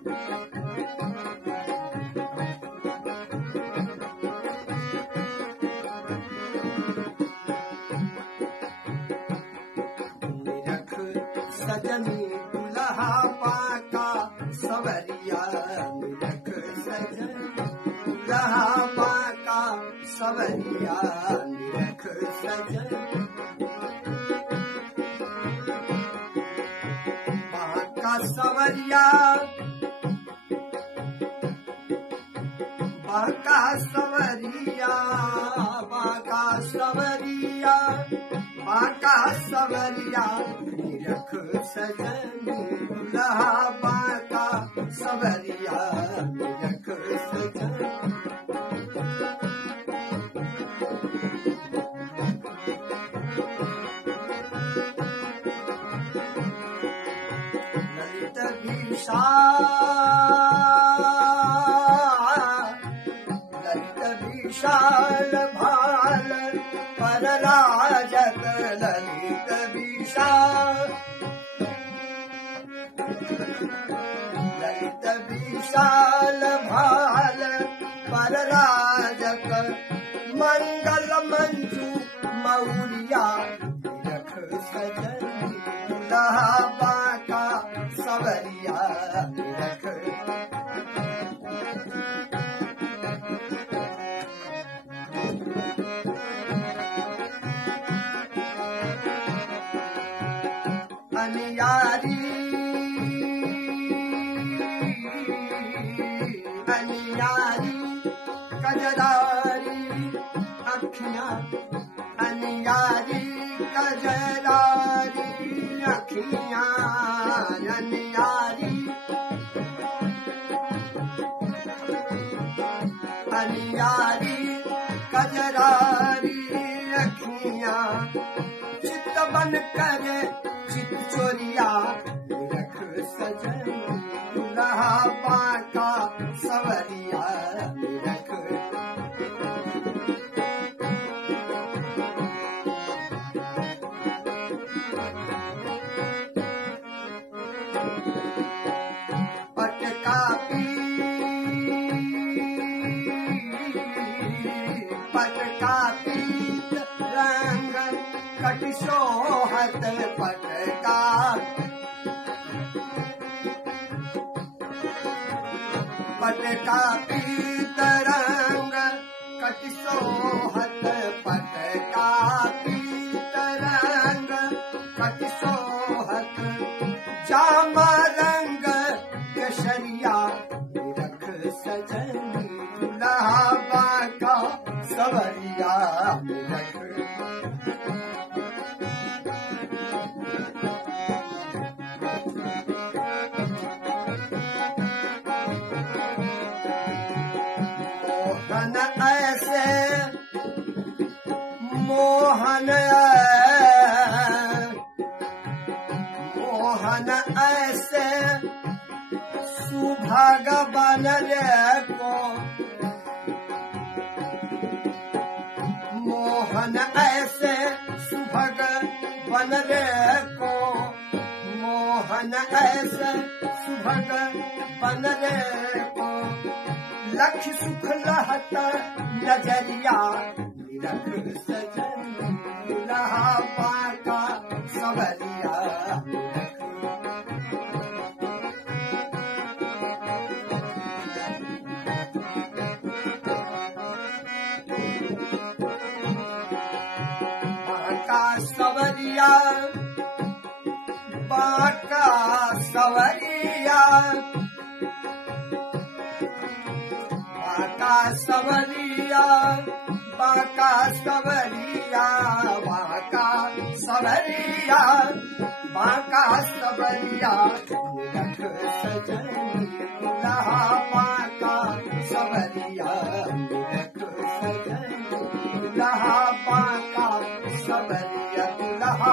निरख सजनी दुल्हा पाका सवरिया, निरख सजनी दुल्हा पाका सवरिया, निरख सजनी पाका सवरिया, बाका सवरिया, बाका सवरिया, बाका सवरिया, निरख सजनी दुल्हा बाका सवरिया, निरख सजनी ललित विशाल भाल परराजत, ललित विशाल भाल परराजत, मंगल मंजू मौलिया, निरख सजनी दुल्हा बाका सवरिया, निरख अनियारी अनियारी कजरारी अखियां, अनियारी कजरारी अखियां, अनियारी अनियारी कजरारी अखियां, चित बन करे चित चोरिया, निरख सजनी दुल्हा बाका सवरिया, निरख पटका पीत रंग कटिशोहत, पटका पटका पीत रंग कटिशोहत, पटका पीत रंग कटिशोहत, जामा रंग केसरिया, निरख सजनी दुल्हा बाका सवरिया, निरख मोहन ऐसे सुभाग बनले को, मोहन ऐसे सुभग बनले को, मोहन ऐसे सुभग बनले को, लक्ष्य सुख लहत नजरिया, निरख सजनी दुल्हा बाका सवरिया, बाका सवरिया, बाका सवरिया, बाका सवरिया, बाका सवरिया, बाका सवरिया, बाका सवरिया, निरख सजनी दुल्हा बाका सवरिया, निरख सजनी दुल्हा बाका सवरिया, दुल्हा